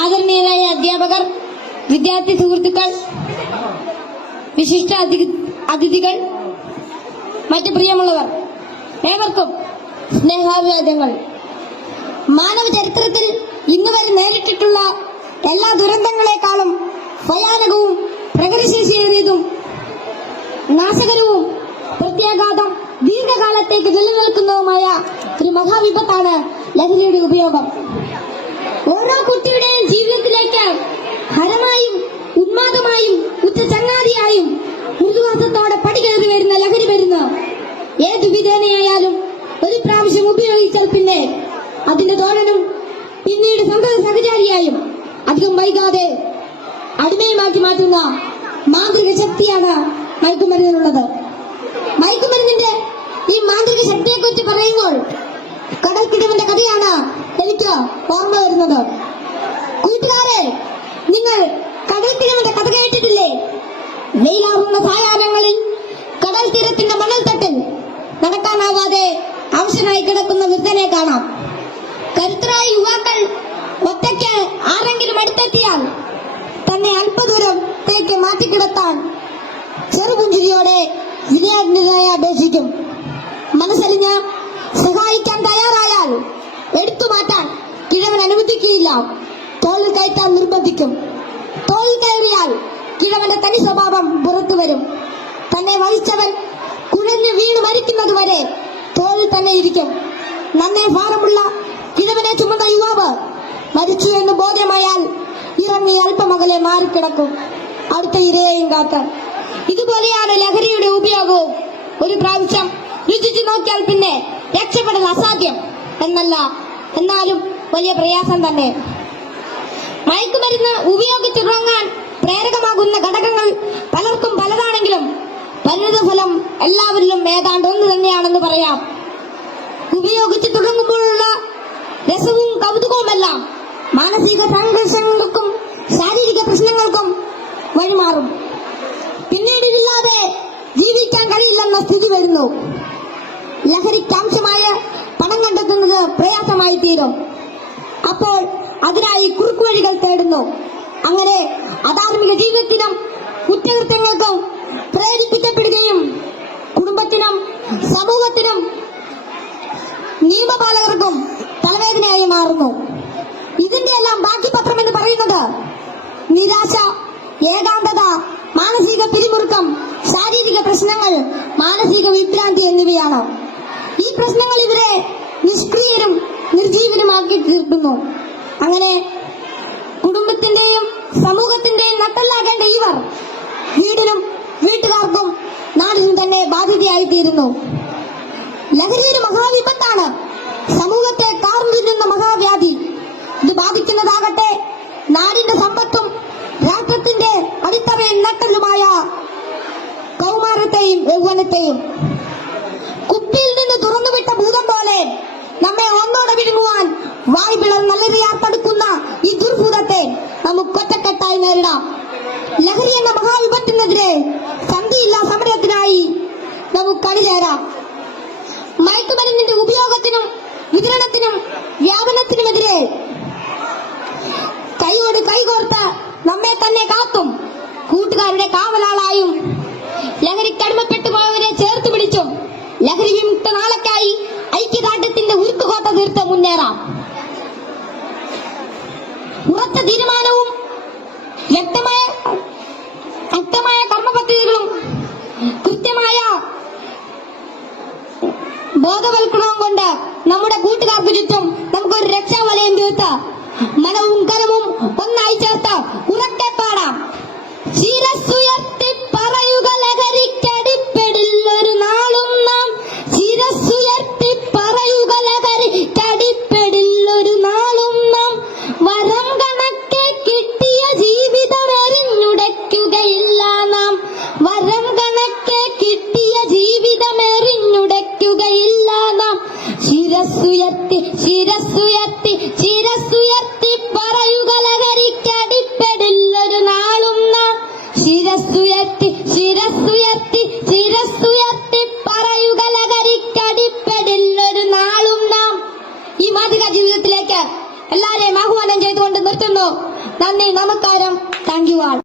ആദരണീയരായ അധ്യാപകർ, വിദ്യാർത്ഥി സുഹൃത്തുക്കൾ, വിശിഷ്ട അതിഥികൾ, മറ്റ് പ്രിയമുള്ളവർ, ഏവർക്കും സ്നേഹാഭിവാദ്യങ്ങൾ. മാനവ ചരിത്രത്തിൽ ഇന്നുവരെ നേരിട്ടിട്ടുള്ള എല്ലാ ദുരന്തങ്ങളെക്കാളും ഭയാനകവും പ്രകൃതിശേഷിയേറിയതും നാശകരവും പ്രത്യാഘാതം ദീർഘകാലത്തേക്ക് നിലനിൽക്കുന്നതുമായ ഒരു മഹാവിപത്താണ് ലഹരിയുടെ ഉപയോഗം. ഓരോ കുട്ടിയുടെയും ജീവിതത്തിലേക്ക് ഹരമായും ഉന്മാദമായും ഉച്ചചങ്ങാതിയായും മൃദുവാസത്തോടെ പടികയറി വരുന്ന ലഹരി മരുന്ന് ഏതു വിധേനയായാലും ഒരു പ്രാവശ്യം ഉപയോഗിച്ചാൽ പിന്നെ അതിന്റെ തോഴനും പിന്നീട് സന്തത സഹചാരിയായും അധികം വൈകാതെ അടിമയുമാക്കി മാറ്റുന്ന മാന്ത്രിക ശക്തിയാണ് മയക്കുമരുന്നിനുള്ളത്. മയക്കുമരുന്നിന്റെ ഈ മാന്ത്രിക ശക്തിയെക്കുറിച്ച് പറയുമ്പോൾ കടൽക്കിടവന്റെ കഥയാണ് എനിക്ക് ഓർമ്മ വരുന്നത്. കൂട്ടുകാരെ, നിങ്ങൾ കടൽക്കിടവന്റെ കഥ കേട്ടിട്ടില്ലേ? വെയിലാറുന്ന സായാഹ്നങ്ങളിൽ കടൽ തീരത്തിന്റെ മണൽത്തട്ടിൽ നടക്കാനാവാതെ അവശനായി കിടക്കുന്ന വൃദ്ധനെ കാണാം. കരുത്തരായ യുവാക്കൾ ഒറ്റയ്ക്ക് ആരെങ്കിലും അടുത്തെത്തിയാൽ തന്നെ അല്പദൂരത്തേക്ക് മാറ്റിക്കിടത്താൻ ചെറുപുഞ്ചിരിയോടെ വിനയാന്യനായി അപേക്ഷിക്കും. മനസ്സലിഞ്ഞ് സഹായിക്കാൻ തയ്യാറായാൽ എടുത്തു മാറ്റാൻ കിഴവൻ അനുവദിക്കുകയില്ല. തോളിൽ കയറ്റാൻ നിർബന്ധിക്കും. തോളിൽ കയറിയാൽ കിഴവന്റെ തനി സ്വഭാവം പുറത്തു വരും. തന്നെ വഹിച്ചവൻ കുഴഞ്ഞു വീണ് മരിക്കുന്നത് വരെ തോളിൽ തന്നെ ഇരിക്കും. നന്നേ ഭാരമുള്ള കിഴവനെ ചുമന്ന യുവാവ് മരിച്ചു എന്ന് ബോധ്യമായാൽ ഇറങ്ങി അല്പമകലെ മാറിക്കിടക്കും, അടുത്ത ഇരയെയും കാക്കാൻ. ഇതുപോലെയാണ് ലഹരിയുടെ ഉപയോഗവും. ഒരു പ്രാവശ്യം രുചിച്ചു നോക്കിയാൽ പിന്നെ രക്ഷപ്പെടൽ അസാധ്യം എന്നല്ല, എന്നാലും വലിയ പ്രയാസം തന്നെ. മയക്കുമരുന്ന് ഉപയോഗിച്ചിറങ്ങാൻ പ്രേരകമാകുന്ന ഘടകങ്ങൾ പലർക്കും പലതാണെങ്കിലും പരിണിതഫലം എല്ലാവരിലും ഏതാണ്ട് ഒന്ന് തന്നെയാണെന്ന് പറയാം. ഉപയോഗിച്ച് തുടങ്ങുമ്പോഴുള്ള രസവും കൗതുകവുമെല്ലാം മാനസിക സംഘർഷങ്ങൾക്കും ശാരീരിക പ്രശ്നങ്ങൾക്കും വഴിമാറും. പിന്നീട് ഇതില്ലാതെ ജീവിക്കാൻ കഴിയില്ലെന്ന സ്ഥിതി വരുന്നു. ലഹരിക്കാംശമായ പണം കണ്ടെത്തുന്നത് പ്രയാസമായി തീരും. അപ്പോൾ അതിനായി കുറുക്കുവഴികൾ തേടുന്നു. അങ്ങനെ അധാർമിക ജീവിതത്തിനും കുറ്റകൃത്യങ്ങൾക്കും പ്രേരിപ്പിക്കപ്പെടുകയും കുടുംബത്തിനും സമൂഹത്തിനും നിയമപാലകർക്കും തലവേദനയായി മാറുന്നു. ഇതിന്റെ എല്ലാം ബാക്കി പത്രം എന്ന് പറയുന്നത് നിരാശ, ഏകാന്തത, മാനസിക പിരിമുറുക്കം, ശാരീരിക പ്രശ്നങ്ങൾ, മാനസിക വിഭ്രാന്തി എന്നിവയാണ്. ഈ പ്രശ്നങ്ങൾ ഇവരെ നിഷ്ക്രിയരും നിർജീവനുമാക്കി തീർക്കുന്നു. അങ്ങനെ കുടുംബത്തിന്റെയും സമൂഹത്തിന്റെയും നട്ടെല്ലാകേണ്ട ഇവർ വീടിനും വീട്ടുകാർക്കും നാടിനും തന്നെ ബാധ്യതയായി തീരുന്നു. ലഹരി ഒരു മഹാവിപത്താണ്, സമൂഹത്തെ കാർന്നു തിന്നുന്ന മഹാവ്യാധി. ഇത് ബാധിക്കുന്നതാകട്ടെ നാടിന്റെ സമ്പത്തും രാഷ്ട്രത്തിന്റെ അടിത്തറയും നട്ടലുമായ കൗമാരത്തെയും യൗവനത്തെയും. കുപ്പിയിൽ നിന്ന് തുറന്നുവിട്ട ഭൂതം പോലെ നമ്മെ ഒന്നോടെ വിഴുങ്ങുവാൻ വായ്പിളർ നല്ലറിയാർപ്പെടുക്കുന്ന ഈ ദുർഭൂതത്തെ നമുക്ക് ഒറ്റക്കെട്ടായി നേരിടാം. ലഹരി എന്ന മഹാവിപത്തിനെതിരെ സന്ധിയില്ലാ സമരത്തിനായി നമുക്ക് അണിചേരാം. മയക്കുമരുന്നിന്റെ ഉപയോഗത്തിനും വിതരണത്തിനും വ്യാപനത്തിനുമെതിരെ കൈയോട് കൈകോർത്ത് നമ്മെ തന്നെ കാത്തും കൂട്ടുകാരുടെ കാവലാളായും ലഹരിക്കടിമപ്പെട്ടു പോയവരെ ചേർത്ത് പിടിച്ചും ലഹരി വിമുക്ത നാളേക്കായി ഐക്യദാർഢ്യത്തിന്റെ ഉരുക്കുകോട്ട തീർത്ത് മുന്നേറാം. ഉറച്ച തീരുമാനവും വ്യക്തമായ കർമ്മപദ്ധതികളും കൃത്യമായ ബോധവൽക്കരണവും കൊണ്ട് നമ്മുടെ കൂട്ടുകാർക്ക് ചുറ്റും നമുക്കൊരു രക്ഷാവലയം തീർത്ത് മനവും കരവും ഒന്നായി ചേർത്ത് ഉറക്കെ പാടാം. ശിരസ്സുയർത്തി പറയുക ലഹരിക്കടിപ്പെടില്ലൊരു നാളും നാം. ശിരസ്സുയർത്തി പറയുക ലഹരിക്കടിപ്പെടില്ലൊരു നാളും നാം. വരം കണക്കെ കിട്ടിയ ജീവിതം എറിഞ്ഞുടയ്ക്കുകയില്ല നാം. വരം കണക്കെ കിട്ടിയ ജീവിതം എറിഞ്ഞുടയ്ക്കുകയില്ല നാം. ശിരസ്സുയർത്തി ശിരസ്സുയർത്തി നിർത്തുന്നു. നന്ദി, നമസ്കാരം. Thank you all.